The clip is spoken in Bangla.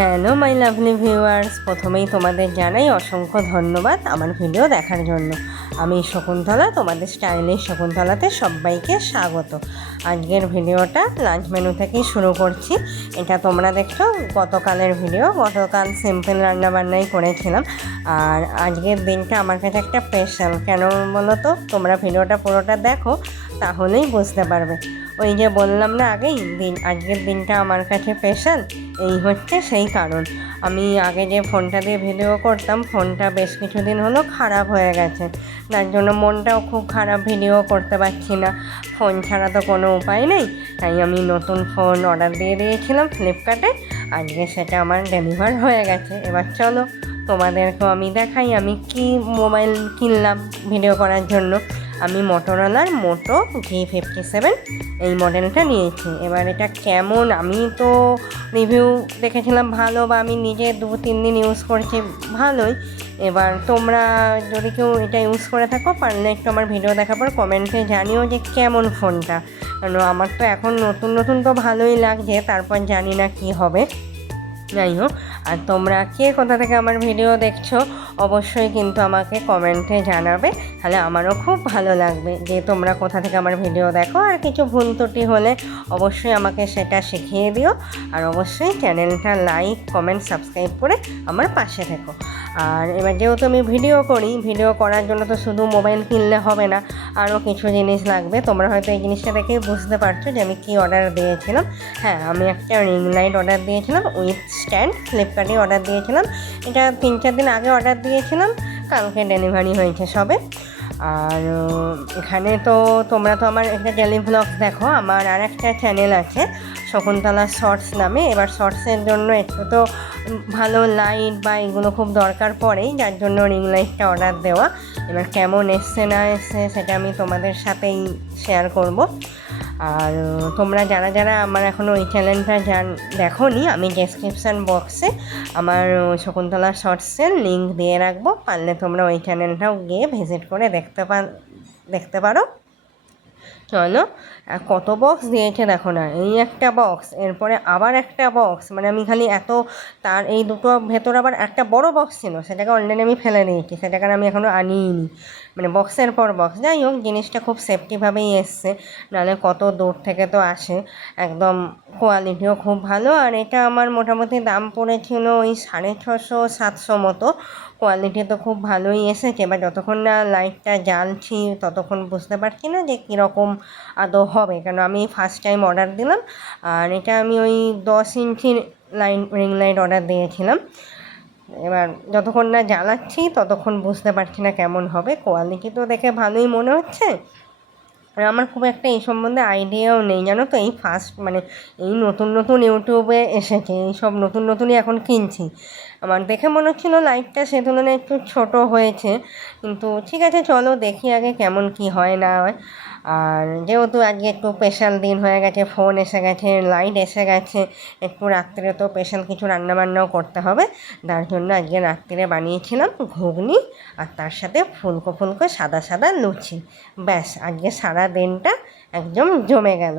হ্যালো মাই লাভলি ভিউয়ার্স, প্রথমেই তোমাদের জানাই অসংখ্য ধন্যবাদ আমার ভিডিও দেখার জন্য। আমি শকুন্তলা, তোমাদের স্টাইলিশ শকুন্তলাতে সবাইকে স্বাগত। আজকের ভিডিওটা লাঞ্চ মেনু থেকেই শুরু করছি। এটা তোমরা দেখছো গতকালের ভিডিও। গতকাল সিম্পল রান্নাবান্নাই করেছিলাম, আর আজকের দিনটা আমার কাছে একটা স্পেশাল। কেন বলো তো, তোমরা ভিডিওটা পুরোটা দেখো তাহলেই বুঝতে পারবে। ওই যে বললাম না আগেই, আজকের দিনটা আমার কাছে স্পেশাল, এই হচ্ছে সেই কারণ। আমি আগে যে ফোনটা দিয়ে ভিডিও করতাম, ফোনটা বেশ কিছুদিন হলো খারাপ হয়ে গেছে, তার জন্য মনটাও খুব খারাপ, ভিডিও করতে পারছি না। ফোন ছাড়া তো কোনো উপায় নেই, তাই আমি নতুন ফোন অর্ডার দিয়ে দিয়েছিলাম ফ্লিপকার্টে। আজকে সেটা আমার ডেলিভার হয়ে গেছে। এবার চলো তোমাদেরকেও আমি দেখাই আমি কি মোবাইল কিনলাম ভিডিও করার জন্য। আমি মোটোরোলার মোটো G57 এই মডেলটা নিয়েছি। এবার এটা কেমন, আমি তো রিভিউ দেখেছিলাম ভালো, বা আমি নিজে 2-3 দিন ইউজ করছি ভালোই। এবার তোমরা যদি কেউ এটা ইউজ করে থাকো, পারলে একটু আমার ভিডিও দেখার পর কমেন্টে জানিও যে কেমন ফোনটা। কারণ আমার তো এখন নতুন নতুন তো ভালোই লাগছে, তারপর জানি না কি হবে। যাই হোক, আর তোমরা কে কোথা থেকে আমার ভিডিও দেখছো অবশ্যই কিন্তু আমাকে কমেন্টে জানাবে, তাহলে আমারও খুব ভালো লাগবে যে তোমরা কোথা থেকে আমার ভিডিও দেখো। আর কিছু ভুল ত্রুটি হলে অবশ্যই আমাকে সেটা শিখিয়ে দিও। আর অবশ্যই চ্যানেলটা লাইক, কমেন্ট, সাবস্ক্রাইব করে আমার পাশে থেকো। আর এবার যেহেতু আমি ভিডিও করি, ভিডিও করার জন্য তো শুধু মোবাইল কিনলে হবে না, আরও কিছু জিনিস লাগবে। তোমরা হয়তো এই জিনিসটা দেখেই বুঝতে পারছো যে আমি কী অর্ডার দিয়েছিলাম। হ্যাঁ, আমি একটা রিং লাইট অর্ডার দিয়েছিলাম উইথ স্ট্যান্ড, ফ্লিপকার্টে অর্ডার দিয়েছিলাম। এটা 3-4 দিন আগে অর্ডার দিয়েছিলাম, কালকে ডেলিভারি হয়েছে সবে। আর এখানে তো তোমরা তো আমার একটা ডেলি ভ্লগ দেখো। আমার আর একটা চ্যানেল আছে শকুন্তলা শর্টস নামে। এবার শর্টসের জন্য একটু তো ভালো লাইট বা এগুলো খুব দরকার পড়েই, যার জন্য রিং লাইটটা অর্ডার দেওয়া। এবার কেমন এসছে না এসছে সেটা আমি তোমাদের সাথেই শেয়ার করব। আর তোমরা যারা যারা আমার এখনও ওই চ্যানেলটা দেখোনি, আমি ডেসক্রিপশান বক্সে আমার শকুন্তলা শর্টসের লিঙ্ক দিয়ে রাখবো, পারলে তোমরা ওই চ্যানেলটাও গিয়ে ভিজিট করে দেখতে পারো। চলো, কত বক্স দিয়েছে দেখো না, এই একটা বক্স, এরপরে আবার একটা বক্স, মানে আমি খালি এত, তার এই দুটো ভেতর আবার একটা বড় বক্স ছিল, সেটাকে অলরেডি আমি ফেলে দিয়েছি, সেটাকে আমি এখনও আনিইনি। মানে বক্সের পর বক্স। যাই হোক, জিনিসটা খুব সেফটিভাবেই এসছে, নাহলে কত দূর থেকে তো আসে। একদম কোয়ালিটিও খুব ভালো। আর এটা আমার মোটামুটি দাম পড়েছিল ওই 650-700 মতো। কোয়ালিটি তো খুব ভালোই এসেছে। এবার যতক্ষণ না লাইটটা জ্বালছি ততক্ষণ বুঝতে পারছি না যে কীরকম আদৌ হবে, কেন আমি ফার্স্ট টাইম অর্ডার দিলাম। আর এটা আমি ওই 10 ইঞ্চির রিং লাইট অর্ডার দিয়েছিলাম। এবার যতক্ষণ না জ্বালাচ্ছি ততক্ষণ বুঝতে পারছি না কেমন হবে। কোয়ালিটি তো দেখে ভালোই মনে হচ্ছে। আর আমার খুব একটা এই সম্বন্ধে আইডিয়াও নেই, জানো তো। এই ফার্স্ট, মানে এই নতুন নতুন ইউটিউবে এসেছে, এই সব নতুন নতুনই এখন কিনছি। আমার দেখে মনে হচ্ছিলো লাইটটা সে তুলনায় একটু ছোট হয়েছে, কিন্তু ঠিক আছে, চলো দেখি আগে কেমন কি হয় না হয়। আর যেহেতু আজকে একটু স্পেশাল দিন হয়ে গেছে, ফোন এসে গেছে, লাইট এসে গেছে, একটু রাত্রে তো স্পেশাল কিছু রান্নাবান্নাও করতে হবে। তার জন্য আজকে রাত্রে বানিয়েছিলাম ঘুগনি, আর তার সাথে ফুলকো ফুলকো সাদা সাদা লুচি। ব্যাস, আজকে সারা দিনটা একদম জমে গেল।